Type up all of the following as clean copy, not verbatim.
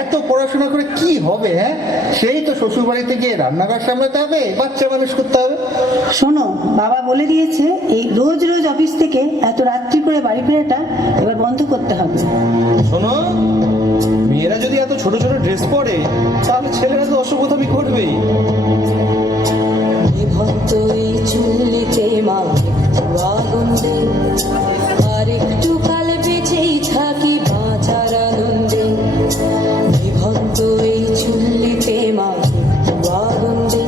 এত পড়াশোনা করে কি হবে? হ্যাঁ, সেই তো শ্বশুর বাড়িতে গিয়ে রান্নাঘর সামলাতে হবে, বাচ্চা মানুষ করতে হবে। শোনো, বাবা বলে দিয়েছে এই রোজ রোজ অফিস থেকে এত রাত্রি করে বাড়ি ফেরাটা এবার বন্ধ করতে হবে। শোনো, মেয়েরা যদি এত ছোট ছোট ড্রেস পরে তাহলে ছেলেরা তো অসভ্যতামি করবেই। আগুন দে, আর একটু কাল বেঁচেই থাকি বাঁচার আনন্দে। নিভন্ত এই চুল্লিতে মা আগুন দে,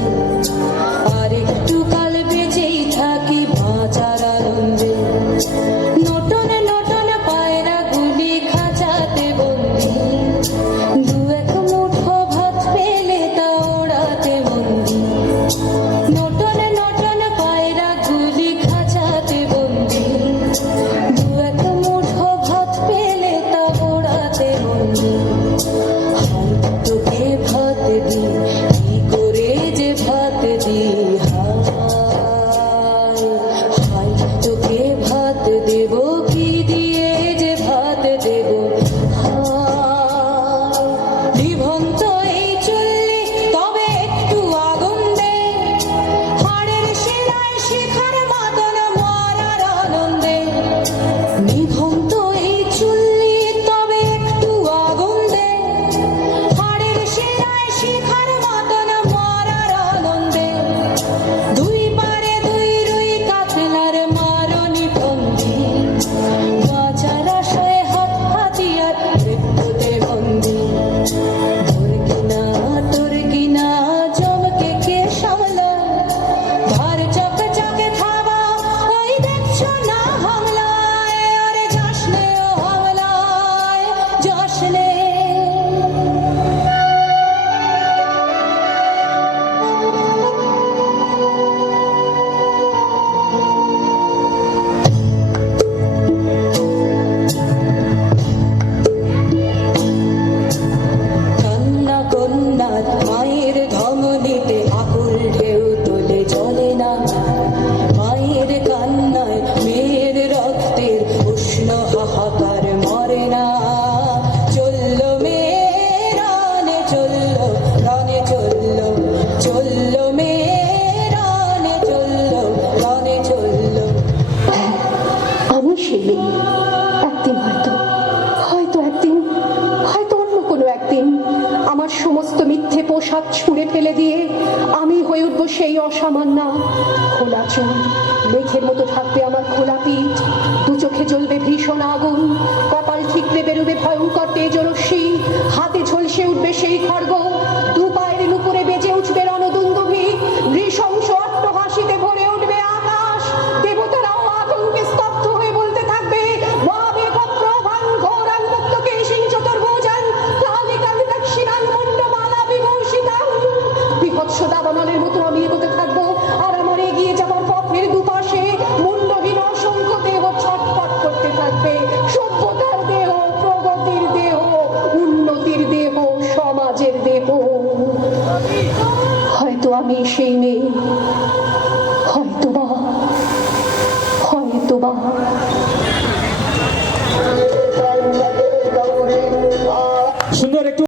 আর একটু কাল বেঁচেই থাকি বাঁচার আনন্দে। নটন নটন পায়রা গুলি খাঁচাতে বন্দি, দু এক মুঠো ভাত পেলে তা ওড়াতে বন্দি। নটন নটন পায়রা গুলি খাঁচাতে বন্দি, দু এক মুঠো ভাত পেলে তা ওড়াতে বন্দি। হাই তোকে ভাত দি, কি করে যে ভাত দি, হাই হাই তোকে ভাত দেব, কি দিয়ে যে ভাত দেব, হাই। নিভন্ত এই চুল্লি তবে একটু আগুন দে, হাড়ের শিরায় শিখার মতন মরার আনন্দে। নিভন্ত এই চুল্লি তবে একটু আগুন দে, হাড়ের শিরায় শিখার মতন মরার আনন্দে। দুই পারে দুই রুই কাতলার মারনি ফন্দি, বাঁচার আশায় হাত হাতিয়ার মৃত্যুতে বন্দি। তোর কিনা জমকে কে সামলায়, ধার চক চকে থাবা ওই দেখছো না হামলায়। আরে যাসনে ও হামলায়, যাসনে। কান্না কন্যার মায়ের ধমনীতে আকুল ঢেউ তোলে জলে না। মায়ের কান্নায় মেয়ের রক্তের উষ্ণ হাহাকার মরে না। চললো মেয়ে রানে, চললো রানে, চললো চললো মেয়ে রানে, চললো রানে, চললো। আমি সেই মেয়ে। একদিন হয়তো একদিন, হয়তো অন্য কোনো একদিন আমার সমস্ত মিথ্যে পোশাক ছুঁড়ে ফেলে দিয়ে আমি হয়ে উঠবো সেই অসামান্যা। খোলা চুল, মেঘের মতো থাকবে আমার খোলা পিঠ, দু চোখে জ্বলবে ভীষণ আগুন, কপাল ঠিকরে বেরোবে ভয়ঙ্কর তেজরশ্মি, হাতে ঝলসে উঠবে সেই খড়গ, দু পায়ের নুপুরে বেজে উঠবে রণদুন্দুভি, নৃশংস অট্টহাসিতে ভরে উঠবে আকাশ। দেবতারাও আতঙ্কে স্তব্ধ হয়ে বলতে থাকবে, মহাবীর পত্রভান ঘোরান মুক্তকে সিং চতুর্ভুজান কালিকাল দক্ষিণান মুন্ডমালা বিভূষিতান। বিভৎস দাবানলের মতো আমি এগোতে থাকবো, আর আমার এগিয়ে যাবার পথের দুপাশে মুন্ডহীন অসংখ্য দেহ ছটফট করতে থাকবে। সভ্যতার দেহ, প্রগতির দেহ, উন্নতির দেহ, সমাজের দেহ। হয়তো আমি সেই মেয়ে, হয়তোবা।